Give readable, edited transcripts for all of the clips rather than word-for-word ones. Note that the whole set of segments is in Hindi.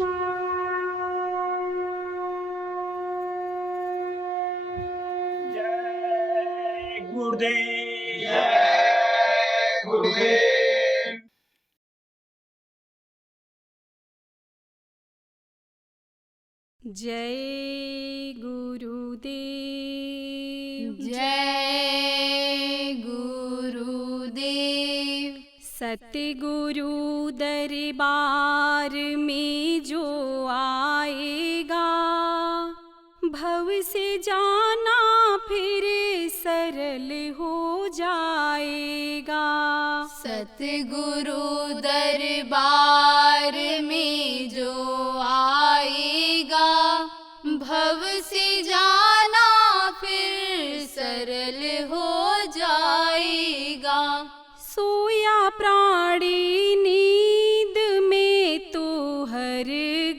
जय गुरुदेव। जय गुरुदेव। जय गुरुदेव। जय गुरुदेव। सतगुरु दरबार में जो आएगा, भव से जाना फिर सरल हो जाएगा। सतगुरु दरबार में जो आएगा, भव से जाना फिर सरल हो जाएगा। सोया प्राणी नींद में तो हर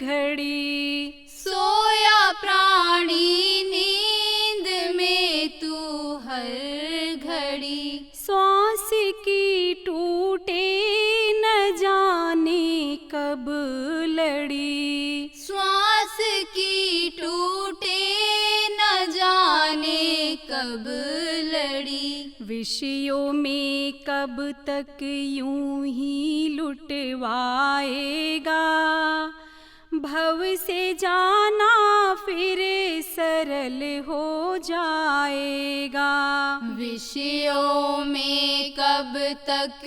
घड़ी, सोया प्राणी नींद में तू हर घड़ी। श्वास की टूटे न जाने कब लड़ी, श्वास की टूटे न जाने कब लड़ी। विषयों में कब तक यूं ही लुटवाएगा, भव से जाना फिर सरल हो जाएगा। विषयों में कब तक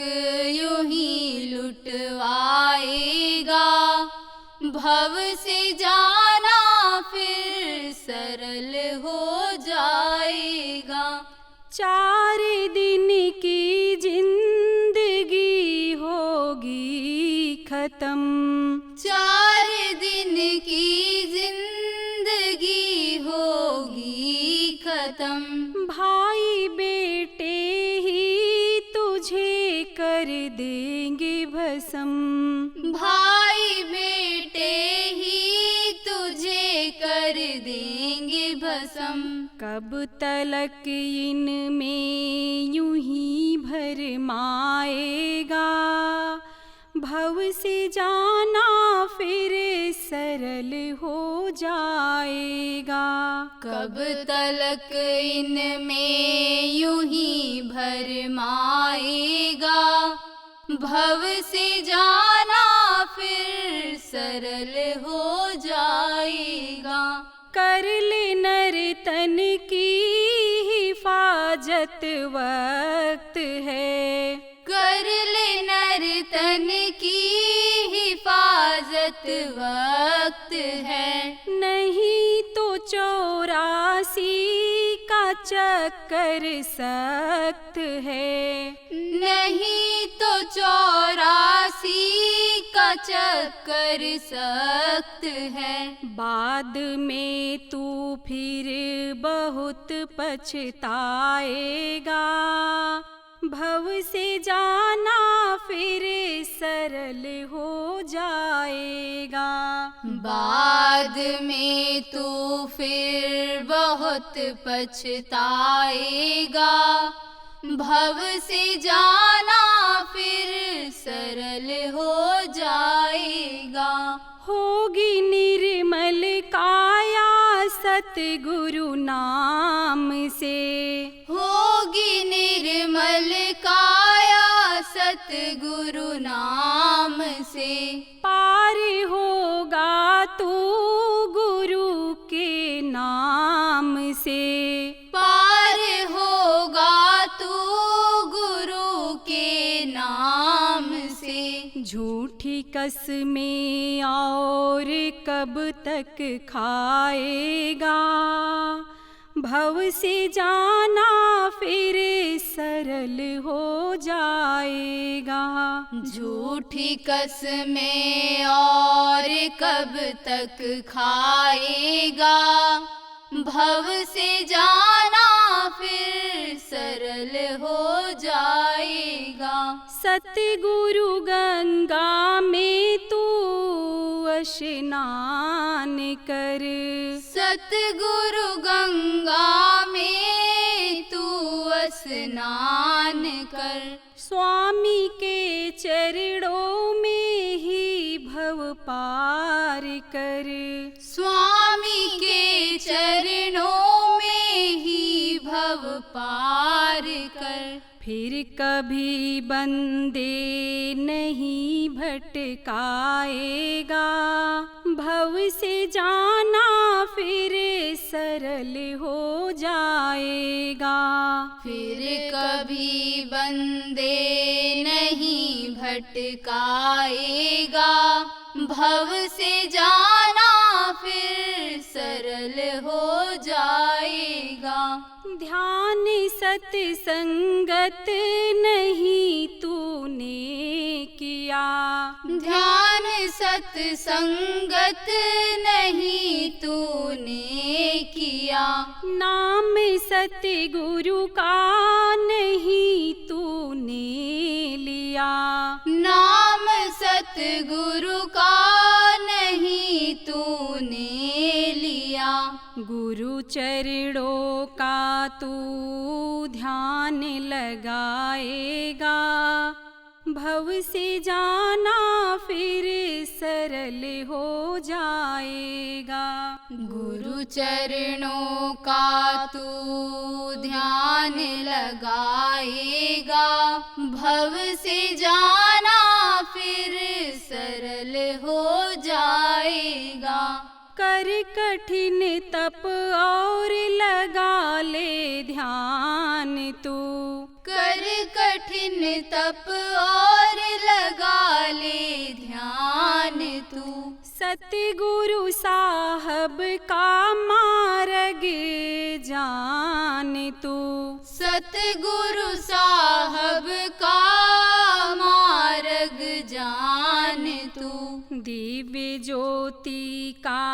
यूं ही लुटवाएगा, भव से जाना फिर सरल हो जाएगा। 4 दिन की जिंदगी होगी खत्म, 4 दिन की जिंदगी होगी खत्म। भाई बेटे ही तुझे कर देंगे भस्म, भाई बेटे ही तुझे कर देंगे भस्म। कब तलक इनमें यूं ही भरमाएगा, भव से जाना फिर सरल हो जाएगा। कब तलक इनमें यूं ही भरमाएगा, भव से जाना फिर सरल हो जाएगा। कर ले नर्तन की हिफाजत वक्त है, कर ले नर्तन की हिफाजत वक्त है। नहीं तो 84 का चक्कर सख्त है, नहीं तो 84 का चक्कर सख्त है। बाद में तू फिर बहुत पछताएगा, भव से जाना फिर सरल हो जाएगा। बाद में तू फिर बहुत पछताएगा, भव से जाना फिर सरल हो जाएगा। होगी निर्मल काया सतगुरु नाम से, होगी निर्मल काया सतगुरु नाम से। पार होगा तू गुरु के नाम से, पार होगा तू गुरु के नाम से। झूठी कसमें और कब तक खाएगा, भव से जाना फिर सरल हो जाएगा। झूठी कसमें और कब तक खाएगा, भव से जाना फिर सरल हो जाएगा। सतगुरु गंगा में तू स्नान कर, सतगुरु गंगा में तू स्नान कर। स्वामी के चरणों में ही भव पा पार कर। स्वामी के चरणों में ही भव पार कर। फिर कभी बंदे नहीं भटकाएगा, भव से जाना फिर सरल हो जाएगा। फिर कभी बंदे नहीं भटकाएगा, भव से जाना फिर सरल हो जाएगा। ध्यान सत्संगत नहीं तूने किया, ध्यान सत्संगत नहीं तूने किया। नाम सतगुरु का नहीं तूने लिया, नाम सतगुरु का नहीं तूने लिया। गुरु चरणों का तू ध्यान लगाएगा, भव से जाना फिर सरल हो जाएगा। गुरु चरणों का तू ध्यान लगाएगा, भव से जाना फिर सरल हो जाएगा। कर कठिन तप और लगा ले ध्यान तू, कर कठिन तप और लगा ले ध्यान तू। सतगुरु साहब का मार्ग जान तू, सतगुरु साहब का मार्ग जान तू। दिव्य ज्योति का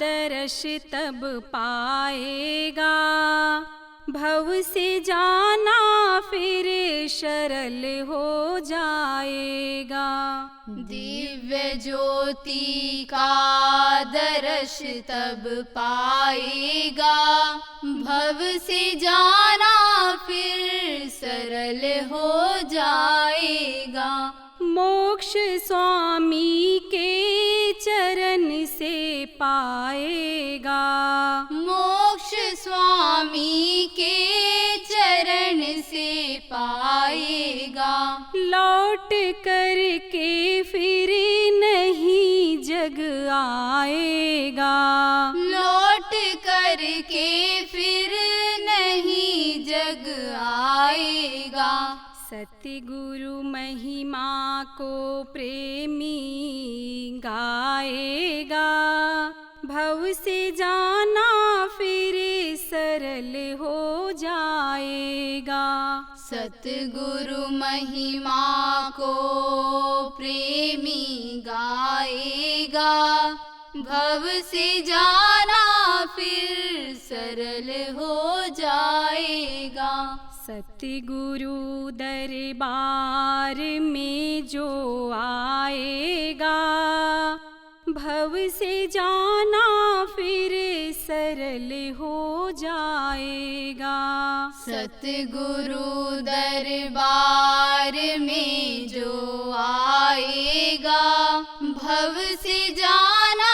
दर्श तब पाएगा, भव से जाना फिर सरल हो जाएगा। दिव्य ज्योति का दर्श तब पाएगा, भव से जाना फिर सरल हो जाएगा। मोक्ष स्वामी के चरण से पाएगा, मोक्ष स्वामी के चरण से पाएगा। लौट कर के फिर नहीं जग आएगा, लौट कर के फिर नहीं जग आएगा। सतगुरु महिमा को प्रेमी गाएगा, भव से जाना फिर सरल हो जाएगा। सतगुरु महिमा को प्रेमी गाएगा, भव से जाना फिर सरल हो जाएगा। सतगुरु दरबार में जो आएगा, भव से जाना फिर सरल हो जाएगा। सतगुरु दरबार में जो आएगा, भव से जाना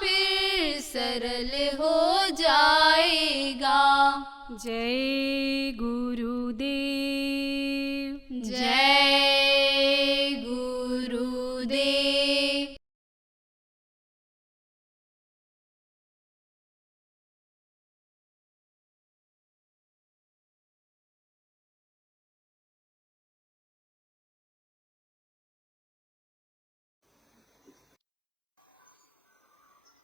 फिर सरल हो जाएगा। जय गुरुदेव, जय गुरुदेव।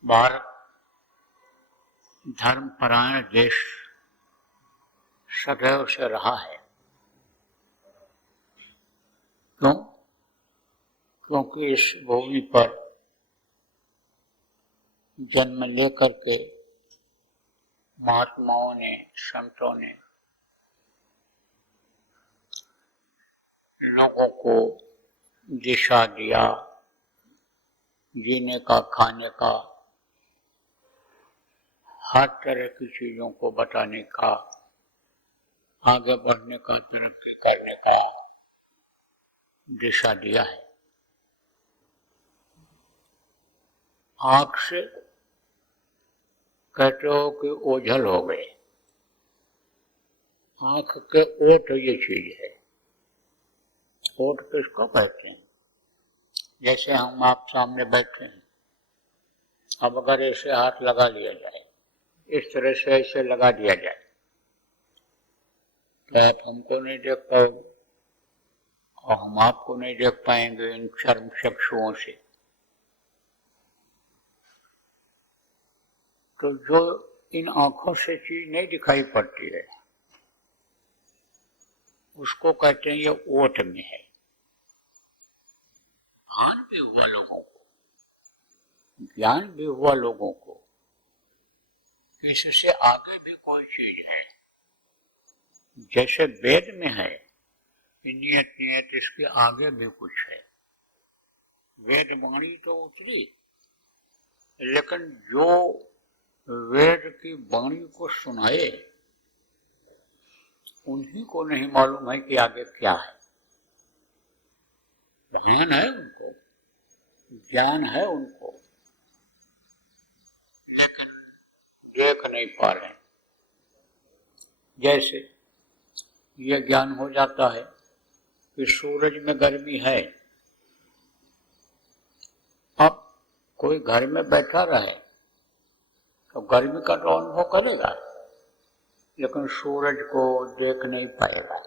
भारत धर्मपरायण देश सदैव से रहा है। क्यों? क्योंकि इस भूमि पर जन्म लेकर के महात्माओं ने, संतों ने लोगों को दिशा दिया, जीने का, खाने का, हर तरह की चीजों को बताने का, आगे बढ़ने का, तरक्की करने का दिशा दिया है। आँख से कहते हो कि ओझल हो गए। आँख के ओट ये चीज है। ओट किसको कहते हैं? जैसे हम आप सामने बैठे हैं, अब अगर ऐसे हाथ लगा लिया जाए, इस तरह से ऐसे लगा दिया जाए, तो आप हमको नहीं देख पाओगे और हम आपको नहीं देख पाएंगे इन चर्म चक्षुओं से। तो जो इन आंखों से चीज नहीं दिखाई पड़ती है, उसको कहते हैं ये ओट में है। भान भी हुआ लोगों को, ज्ञान भी हुआ लोगों को, इससे आगे भी कोई चीज है। जैसे वेद में है नियत नियत, इसके आगे भी कुछ है। वेद वाणी तो उतरी, लेकिन जो वेद की वाणी को सुनाए उन्हीं को नहीं मालूम है कि आगे क्या है। ज्ञान है उनको, ज्ञान है उनको, लेकिन देख नहीं पा रहे। जैसे यह ज्ञान हो जाता है कि सूरज में गर्मी है, अब कोई घर में बैठा रहे तो गर्मी का तो अनुभव करेगा, लेकिन सूरज को देख नहीं पाएगा।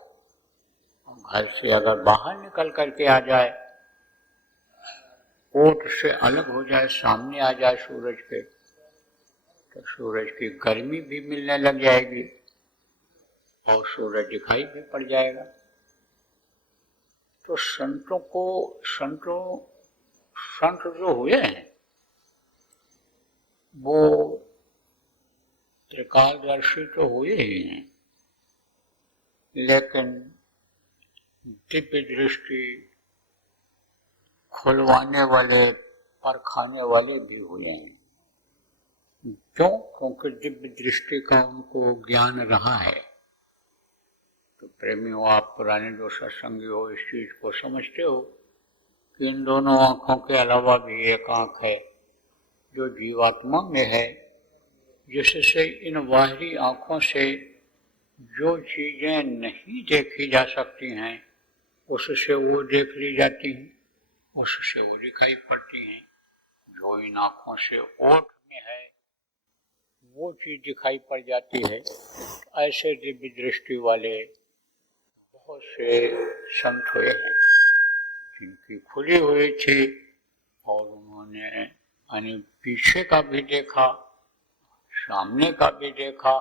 घर से अगर बाहर निकल करके आ जाए, ओट से अलग हो जाए, सामने आ जाए सूरज के, तो सूरज की गर्मी भी मिलने लग जाएगी और सूरज दिखाई भी पड़ जाएगा। तो संत जो हुए हैं वो त्रिकालदर्शी तो हुए ही हैं, लेकिन दिव्य दृष्टि खुलवाने वाले, परखाने वाले भी हुए हैं। क्यों? क्योंकि दिव्य दृष्टि का उनको ज्ञान रहा है। तो प्रेमियों, आप पुराने जो सत्संगी हो, इस चीज को समझते हो कि इन दोनों आंखों के अलावा भी एक आंख है जो जीवात्मा में है, जिससे इन बाहरी आंखों से जो चीजें नहीं देखी जा सकती हैं उससे वो देख ली जाती हैं, उससे वो दिखाई पड़ती हैं। जो इन आंखों से ओट में है वो चीज दिखाई पड़ जाती है। ऐसे दिव्य दृष्टि वाले बहुत से संत हुए हैं जिनकी खुली हुई थी और उन्होंने पीछे का भी देखा, सामने का भी देखा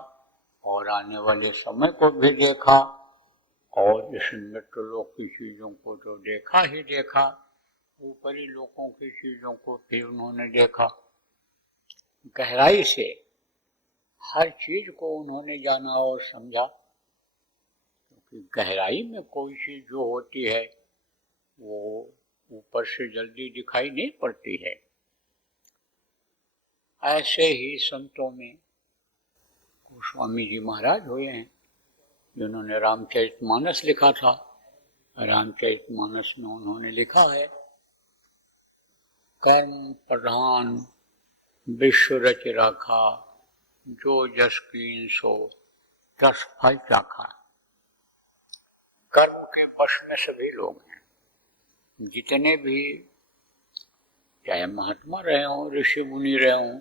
और आने वाले समय को भी देखा, और इस मृत्यु लोक की चीजों को तो देखा ही देखा, ऊपरी लोकों की चीजों को भी उन्होंने देखा। गहराई से हर चीज को उन्होंने जाना और समझा, क्योंकि गहराई में कोई चीज जो होती है वो ऊपर से जल्दी दिखाई नहीं पड़ती है। ऐसे ही संतों में गोस्वामी जी महाराज हुए हैं जिन्होंने रामचरितमानस लिखा था। रामचरितमानस में उन्होंने लिखा है, कर्म प्रधान विश्व रच राखा, जो जस कीन सो तस फल चाखा। कर्म के वश में सभी लोग हैं, जितने भी, चाहे महात्मा रहे हों, ऋषि मुनि रहे हों,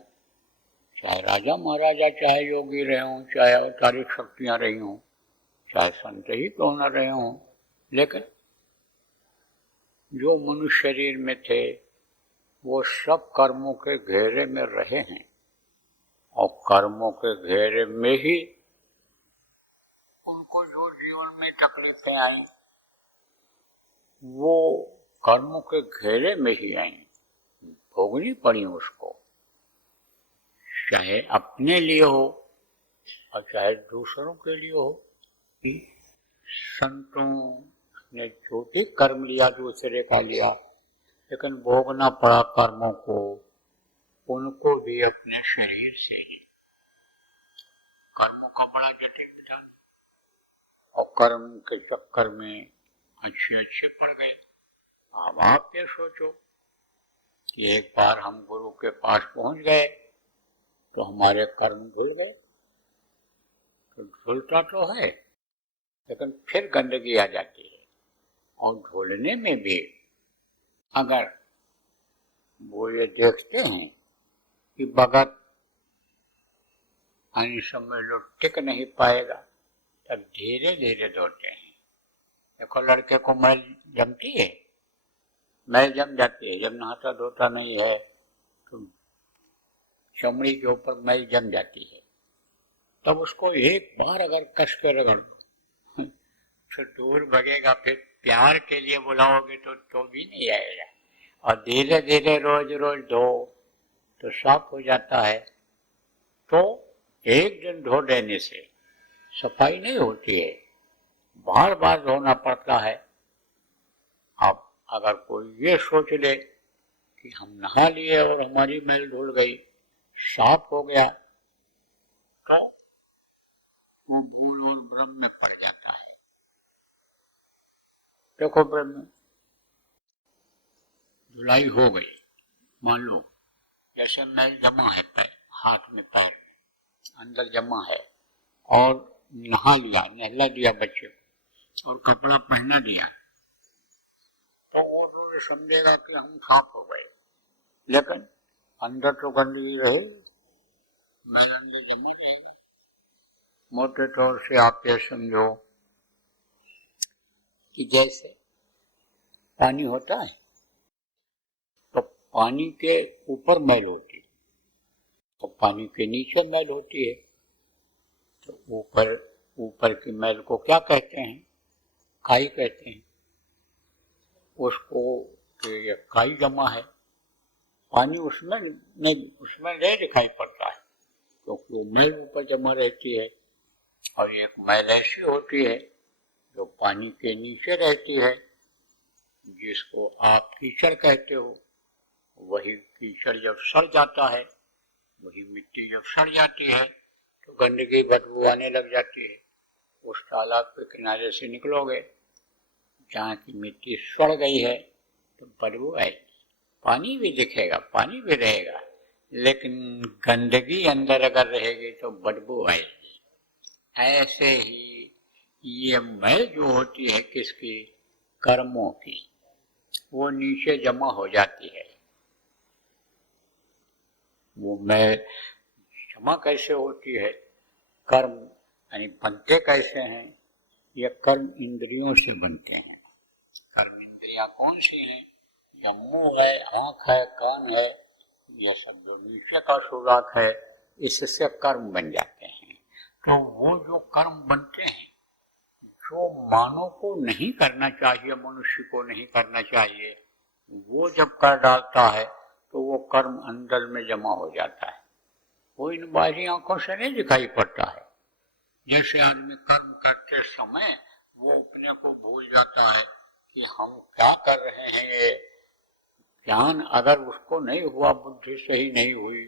चाहे राजा महाराजा, चाहे योगी रहे हों, चाहे अवतारिक शक्तियां रही हों, चाहे संत ही क्यों न रहे हों, लेकिन जो मनुष्य शरीर में थे वो सब कर्मों के घेरे में रहे हैं और कर्मों के घेरे में ही उनको जो जीवन में तकलीफें आई वो कर्मों के घेरे में ही आई, भोगनी पड़ी उसको, चाहे अपने लिए हो और चाहे दूसरों के लिए हो। संतों ने जो भी कर्म लिया दूसरे का लिया, लेकिन भोगना पड़ा कर्मों को, उनको भी अपने शरीर से। कर्मों का बड़ा जटिल विधान, और कर्म के चक्कर में अच्छे पड़ गए। अब आप ये सोचो कि एक बार हम गुरु के पास पहुंच गए तो हमारे कर्म धुल गए। तो धुलता तो है लेकिन फिर गंदगी आ जाती है। और धुलने में भी अगर वो ये देखते हैं कि भगत अन्य समय लो टिक नहीं पाएगा, तब धीरे धीरे धोते हैं। देखो लड़के को मैल जमती है, मैल जम जाती है, जब नहाता धोता नहीं है तो चमड़ी के ऊपर मैल जम जाती है। तब उसको एक बार अगर कस के रगड़ दो तो दूर भगेगा। फिर प्यार के लिए बुलाओगे तो भी नहीं आएगा। और धीरे धीरे रोज रोज धो तो साफ हो जाता है। तो एक दिन धो देने से सफाई नहीं होती है, बार बार धोना पड़ता है। अब अगर कोई ये सोच ले कि हम नहा लिए और हमारी मैल धुल गई, साफ हो गया, तो वो भूल और भ्रम में पड़ जाता है। देखो ब्रह्म धुलाई हो गई, मान लो जैसे मैल जमा है पैर, हाथ में पैर में अंदर जमा है, और नहा लिया, नहला दिया बच्चे को और कपड़ा पहना दिया, तो वो तो समझेगा कि हम साफ हो गए। लेकिन अंदर तो गंदगी रहे, मैल अंदर जमी रहेगी। मोटे तौर से आप ये समझो कि जैसे पानी होता है तो पानी के ऊपर मैल होती है, तो पानी के नीचे मैल होती है। तो ऊपर की मैल को क्या कहते हैं? काई कहते हैं। उसको ये काई जमा है, पानी उसमें नहीं दिखाई पड़ता है क्योंकि वो मैल ऊपर जमा रहती है। और एक मैल ऐसी होती है जो पानी के नीचे रहती है, जिसको आप कीचड़ कहते हो। वही कीचड़ जब सड़ जाता है, वही मिट्टी जब सड़ जाती है तो गंदगी बदबू आने लग जाती है। उस तालाब के किनारे से निकलोगे, जहाँ की मिट्टी सड़ गई है तो बदबू आएगी। पानी भी दिखेगा, पानी भी रहेगा, लेकिन गंदगी अंदर अगर रहेगी तो बदबू आएगी। ऐसे ही ये मैल जो होती है किसकी? कर्मों की, वो नीचे जमा हो जाती है। वो मैल जमा कैसे होती है? कर्म यानी बनते कैसे हैं? ये कर्म इंद्रियों से बनते हैं। कर्म इंद्रियां कौन सी हैं? या मुंह है, आंख है, कान है, ये सब जो नीचे का सुराख है, इससे कर्म बन जाते हैं। तो वो जो कर्म बनते हैं, जो मानव को नहीं करना चाहिए, मनुष्य को नहीं करना चाहिए, वो जब कर डालता है तो वो कर्म अंदर में जमा हो जाता है। वो इन बाहरी आंखों से नहीं दिखाई पड़ता है। जैसे आदमी कर्म करते समय वो अपने को भूल जाता है कि हम क्या कर रहे हैं। ये ज्ञान अगर उसको नहीं हुआ, बुद्धि सही नहीं हुई,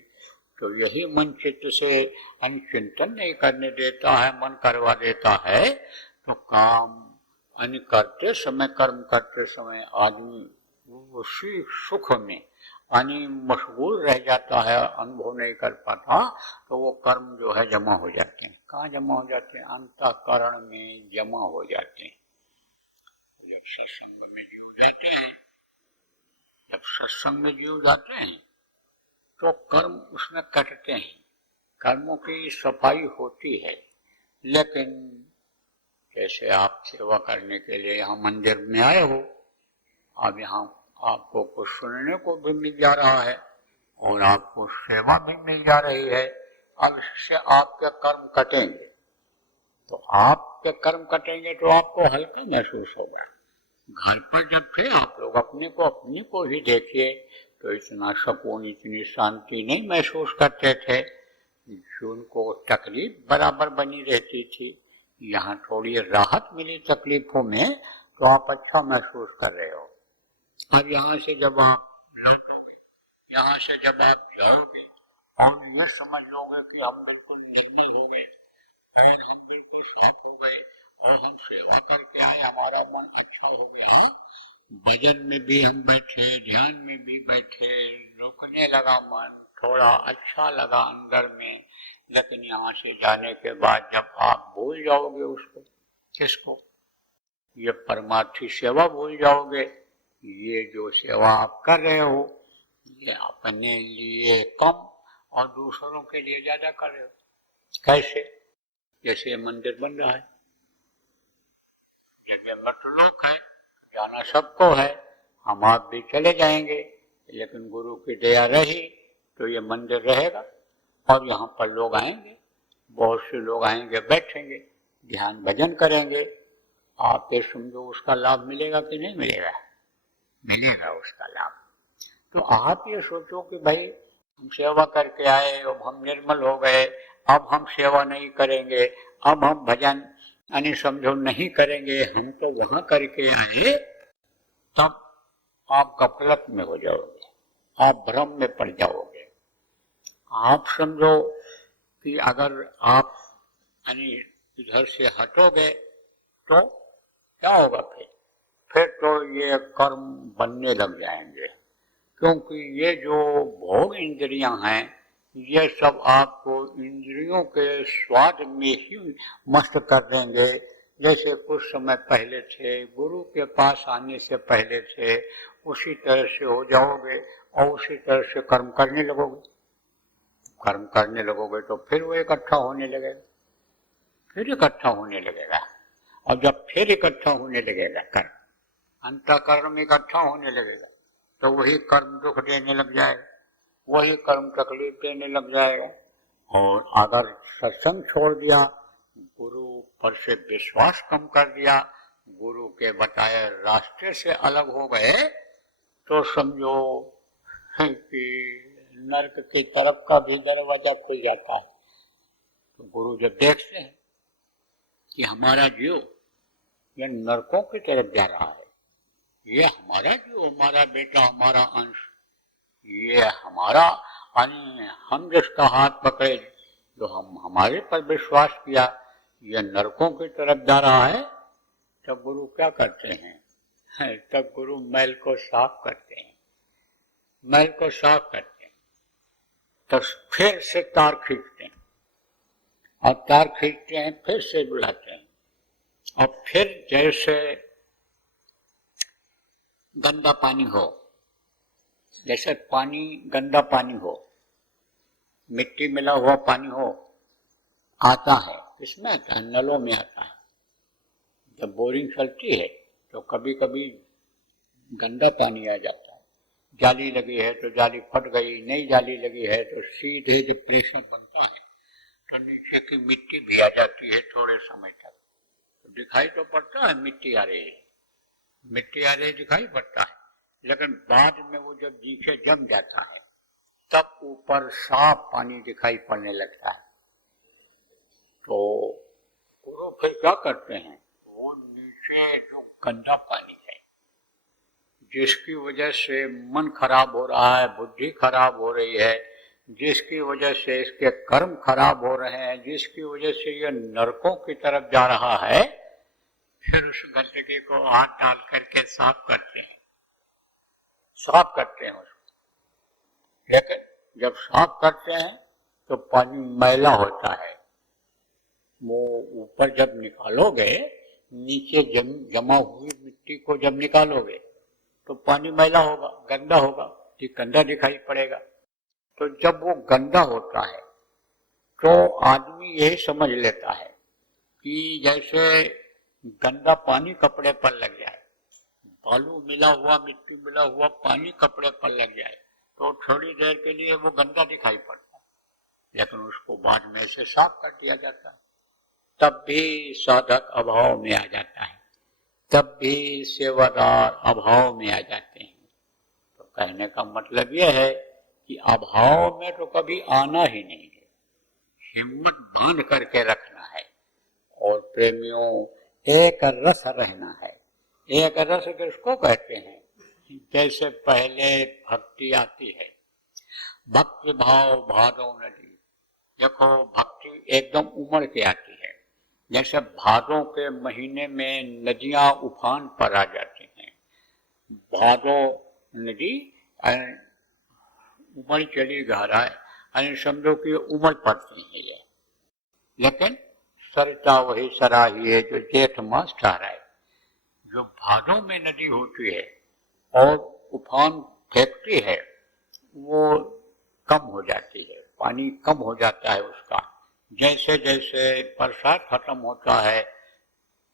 तो यही मन चित्त से अनुचिंतन नहीं करने देता है, मन करवा देता है। तो काम करते समय, कर्म करते समय आदमी उसी सुख में मशगूल रह जाता है, अनुभव नहीं कर पाता। तो वो कर्म जो है जमा हो जाते हैं। कहाँ जमा हो जाते हैं? अंतःकरण में जमा हो जाते हैं। जब सत्संग में जीव जाते हैं, तो कर्म उसमें कटते हैं, कर्मों की सफाई होती है। लेकिन जैसे आप सेवा करने के लिए यहाँ मंदिर में आए हो, अब यहाँ आपको कुछ सुनने को भी मिल जा रहा है और आपको सेवा भी मिल जा रही है। अब इससे आपके कर्म कटेंगे, तो आपके कर्म कटेंगे तो आपको हल्का महसूस होगा। घर पर जब थे आप लोग अपने को ही देखिए तो इतना सुकून, इतनी शांति नहीं महसूस करते थे। उनको तकलीफ बराबर बनी रहती थी। यहाँ थोड़ी राहत मिली तकलीफों में तो आप अच्छा महसूस कर रहे हो। अब यहाँ से जब आप लौटोगे, यहाँ से जब आप जाओगे और ये समझ लोगे कि हम बिल्कुल निर्मल हो गए और हम बिल्कुल साफ हो गए और हम सेवा करके आए, हमारा मन अच्छा हो गया, भजन में भी हम बैठे, ध्यान में भी बैठे, रुकने लगा मन, थोड़ा अच्छा लगा अंदर में, लेकिन यहाँ से जाने के बाद जब आप भूल जाओगे उसको, किसको? ये परमार्थी सेवा भूल जाओगे। ये जो सेवा आप कर रहे हो ये अपने लिए कम और दूसरों के लिए ज्यादा कर रहे हो। कैसे? जैसे मंदिर बन रहा है, जगह मृतलोक है, जाना सबको है, हम आप भी चले जाएंगे, लेकिन गुरु की दया रही तो ये मंदिर रहेगा और यहाँ पर लोग आएंगे, बहुत से लोग आएंगे, बैठेंगे, ध्यान भजन करेंगे। आप ये समझो उसका लाभ मिलेगा कि नहीं मिलेगा? मिलेगा उसका लाभ। तो आप ये सोचो कि भाई हम सेवा करके आए, अब हम निर्मल हो गए, अब हम सेवा नहीं करेंगे, अब हम भजन यानी समझो नहीं करेंगे, हम तो वहां करके आए, तब आप गफलत में हो जाओगे, आप भ्रम में पड़ जाओगे। आप समझो कि अगर आप यानी इधर से हटोगे तो क्या होगा? फिर तो ये कर्म बनने लग जाएंगे, क्योंकि ये जो भोग इंद्रियां हैं ये सब आपको इंद्रियों के स्वाद में ही मस्त कर देंगे। जैसे कुछ समय पहले थे, गुरु के पास आने से पहले थे, उसी तरह से हो जाओगे और उसी तरह से कर्म करने लगोगे। कर्म करने लगोगे तो फिर वो इकट्ठा होने लगेगा, फिर इकट्ठा होने लगेगा, और जब फिर इकट्ठा होने लगेगा कर्म, अंतःकरण इकट्ठा होने लगेगा, तो वही कर्म दुख देने लग जाएगा, वही कर्म तकलीफ देने लग जाएगा। और अगर सत्संग छोड़ दिया, गुरु पर से विश्वास कम कर दिया, गुरु के बताए रास्ते से अलग हो गए, तो समझो कि नरक की तरफ का भी दरवाजा खुल जाता है। तो गुरु जब देखते हैं कि हमारा जीव ये नरकों की तरफ जा रहा है, ये हमारा जीव, हमारा बेटा, हमारा अंश, ये हमारा, हम जिसका हाथ पकड़े, जो हम हमारे पर विश्वास किया, ये नरकों की तरफ जा रहा है, तब गुरु क्या करते हैं? तब गुरु मैल को साफ करते हैं, मैल को साफ करते हैं, तो फिर से तार खींचते हैं, और तार खींचते हैं, फिर से बुलाते हैं, और फिर जैसे गंदा पानी हो, जैसे पानी गंदा पानी हो, मिट्टी मिला हुआ पानी हो, आता है, किसमें आता है? नलों में आता है। जब बोरिंग चलती है तो कभी कभी गंदा पानी आ जाता है, जाली लगी है तो जाली फट गई, नई जाली लगी है तो सीधे जब प्रेशर बनता है तो नीचे की मिट्टी भी आ जाती है थोड़े समय तक, तो दिखाई तो पड़ता है मिट्टी आ रही है, मिट्टी आ रही दिखाई पड़ता है, लेकिन बाद में वो जब नीचे जम जाता है तब ऊपर साफ पानी दिखाई पड़ने लगता है। तो गुरु फिर क्या करते हैं? वो नीचे जो गंदा पानी है, जिसकी वजह से मन खराब हो रहा है, बुद्धि खराब हो रही है, जिसकी वजह से इसके कर्म खराब हो रहे हैं, जिसकी वजह से ये नरकों की तरफ जा रहा है, फिर उस गंदगी को हाथ डाल करके साफ करते हैं, साफ करते हैं उसको। लेकिन जब साफ करते हैं तो पानी मैला होता है, वो ऊपर जब निकालोगे, नीचे जमा हुई मिट्टी को जब निकालोगे तो पानी मैला होगा, गंदा होगा, गंदा दिखाई पड़ेगा। तो जब वो गंदा होता है तो आदमी यही समझ लेता है कि जैसे गंदा पानी कपड़े पर लग जाए, बालू मिला हुआ, मिट्टी मिला हुआ पानी कपड़े पर लग जाए तो थोड़ी देर के लिए वो गंदा दिखाई पड़ता है, लेकिन उसको बाद में से साफ कर दिया जाता है। तब भी साधक अभाव में आ जाता है, तब भी सेवादार अभाव में आ जाते हैं। तो कहने का मतलब यह है कि अभाव में तो कभी आना ही नहीं है, हिम्मत बांध करके रखना है, और प्रेमियों एक रस रहना है। एक रस किसको कहते हैं? जैसे पहले भक्ति आती है, भक्ति भाव भादो नदी, देखो भक्ति एकदम उमड़ के आती है, जैसे भादों के महीने में नदियां उफान पर आ जाती हैं, भादो नदी उमड़ चली गहराए, यानी समझो कि उमड़ पड़ती है ये। लेकिन सरिता वही सराही है जो जेठ मास ठहराए। जो भादों में नदी होती है और उफान फेंकती है वो कम हो जाती है, पानी कम हो जाता है उसका। जैसे जैसे बरसात खत्म होता है,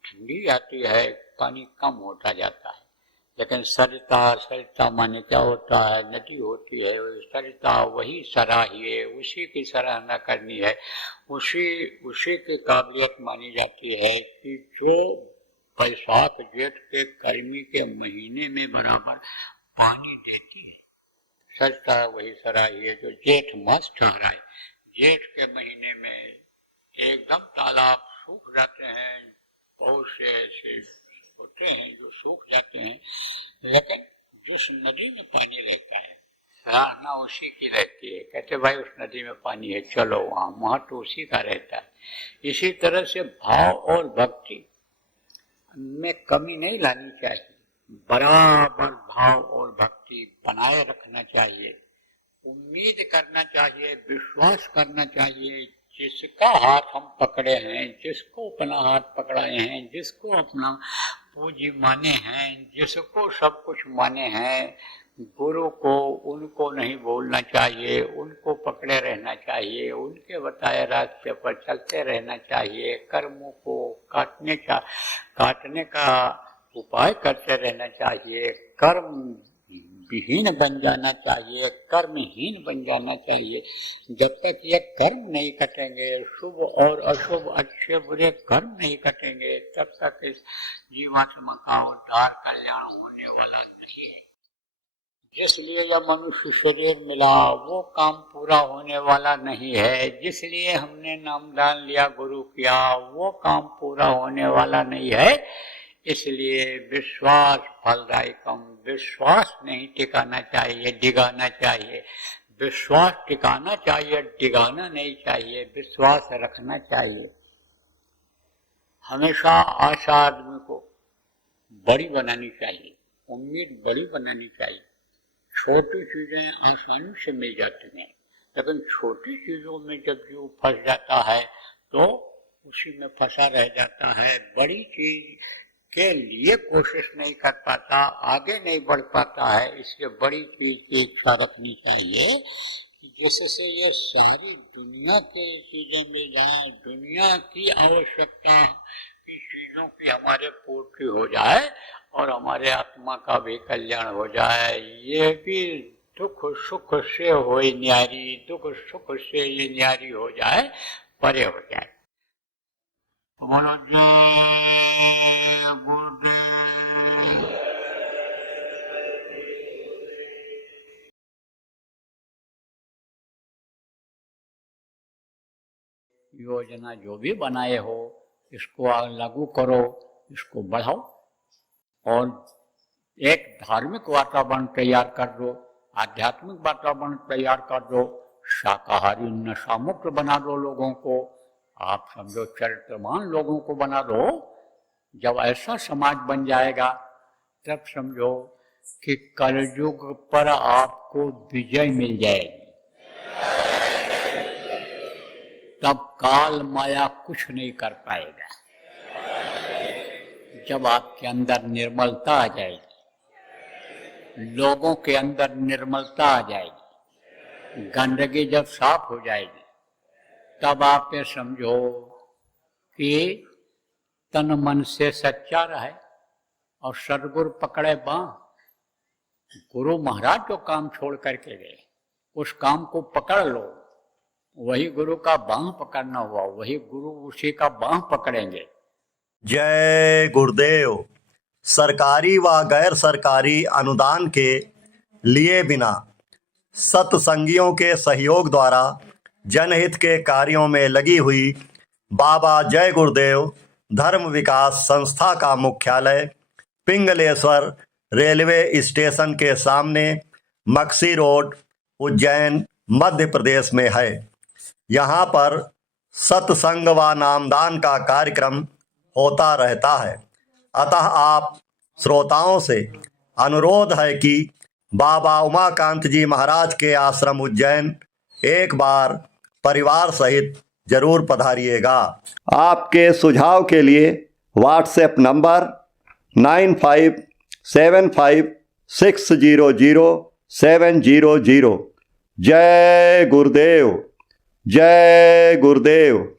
ठंडी आती है, पानी कम होता जाता है। लेकिन सरिता माने क्या होता है? नदी होती है। सरिता वही सराही है, उसी की सराहना करनी है, उसी की काबिलियत मानी जाती है कि जो बैसाख जेठ के गर्मी के महीने में बराबर पानी देती है। सरिता वही सराही है जो जेठ मास ठहराए। जेठ के महीने में एकदम तालाब सूख जाते हैं, बहुत से ऐसे होते हैं जो सूख जाते हैं, लेकिन जिस नदी में पानी रहता है सराहना उसी की रहती है। कहते भाई उस नदी में पानी है, चलो वहां तो उसी का रहता है। इसी तरह से भाव और भक्ति में कमी नहीं लानी चाहिए, बराबर भाव और भक्ति बनाए रखना चाहिए। उम्मीद करना चाहिए, विश्वास करना चाहिए। जिसका हाथ हम पकड़े हैं, जिसको अपना हाथ पकड़ाए हैं, जिसको अपना पूजी माने हैं, जिसको सब कुछ माने हैं, गुरु को उनको नहीं भूलना चाहिए, उनको पकड़े रहना चाहिए, उनके बताए रास्ते पर चलते रहना चाहिए। कर्मों को काटने का उपाय करते रहना चाहिए। कर्म विहीन बन जाना चाहिए, कर्महीन बन जाना चाहिए। जब तक ये कर्म नहीं कटेंगे, शुभ और अशुभ, अच्छे बुरे कर्म नहीं कटेंगे, तब तक इस जीवात्मा का उद्धार कल्याण होने वाला नहीं है। जिसलिए यह मनुष्य शरीर मिला वो काम पूरा होने वाला नहीं है। जिसलिए हमने नामदान लिया, गुरु किया, वो काम पूरा होने वाला नहीं है। इसलिए विश्वास फलदायकम, विश्वास नहीं टिकाना चाहिए, डिगाना चाहिए। विश्वास टिकाना चाहिए, डिगाना नहीं चाहिए, विश्वास रखना चाहिए। हमेशा आशा आदमी को बड़ी बनानी चाहिए, उम्मीद बड़ी बनानी चाहिए। छोटी चीजें आसानी से मिल जाती हैं, लेकिन छोटी चीजों में जब जीव फंस जाता है तो उसी में फंसा रह जाता है। बड़ी चीज के लिए कोशिश नहीं कर पाता, आगे नहीं बढ़ पाता है। इसलिए बड़ी चीज की इच्छा रखनी चाहिए कि जिससे ये सारी दुनिया की चीजें मिल जाए, दुनिया की आवश्यकता की चीजों की हमारे पूर्ति हो जाए और हमारे आत्मा का भी कल्याण हो जाए। ये भी दुख सुख से हो न्यारी, दुख सुख से ये न्यारी हो जाए, परे हो जाए। बोलो जय गुरुदेव। योजना जो भी बनाए हो इसको लागू करो, इसको बढ़ाओ और एक धार्मिक वातावरण तैयार कर दो, आध्यात्मिक वातावरण तैयार कर दो, शाकाहारी नशा मुक्त बना दो लोगों को। आप समझो चरित्रवान लोगों को बना दो। जब ऐसा समाज बन जाएगा तब समझो कि कलयुग पर आपको विजय मिल जाएगी। तब काल माया कुछ नहीं कर पाएगा। जब आपके अंदर निर्मलता आ जाएगी, लोगों के अंदर निर्मलता आ जाएगी, गंदगी जब साफ हो जाएगी, तब आप ये समझो कि तन मन से सच्चा रहे और सदगुरु पकड़े बांह। गुरु महाराज जो काम छोड़ करके गए उस काम को पकड़ लो। वही गुरु का बांह पकड़ना हुआ, वही गुरु उसी का बांह पकड़ेंगे। जय गुरुदेव। सरकारी व गैर सरकारी अनुदान के लिए बिना सत्संगियों के सहयोग द्वारा जनहित के कार्यों में लगी हुई बाबा जय गुरुदेव धर्म विकास संस्था का मुख्यालय पिंगलेश्वर रेलवे स्टेशन के सामने मक्सी रोड, उज्जैन, मध्य प्रदेश में है। यहाँ पर सत्संग व नामदान का कार्यक्रम होता रहता है। अतः आप श्रोताओं से अनुरोध है कि बाबा उमाकांत जी महाराज के आश्रम उज्जैन एक बार परिवार सहित जरूर पधारिएगा। आपके सुझाव के लिए व्हाट्सएप नंबर 9575600700। जय गुरुदेव, जय गुरुदेव।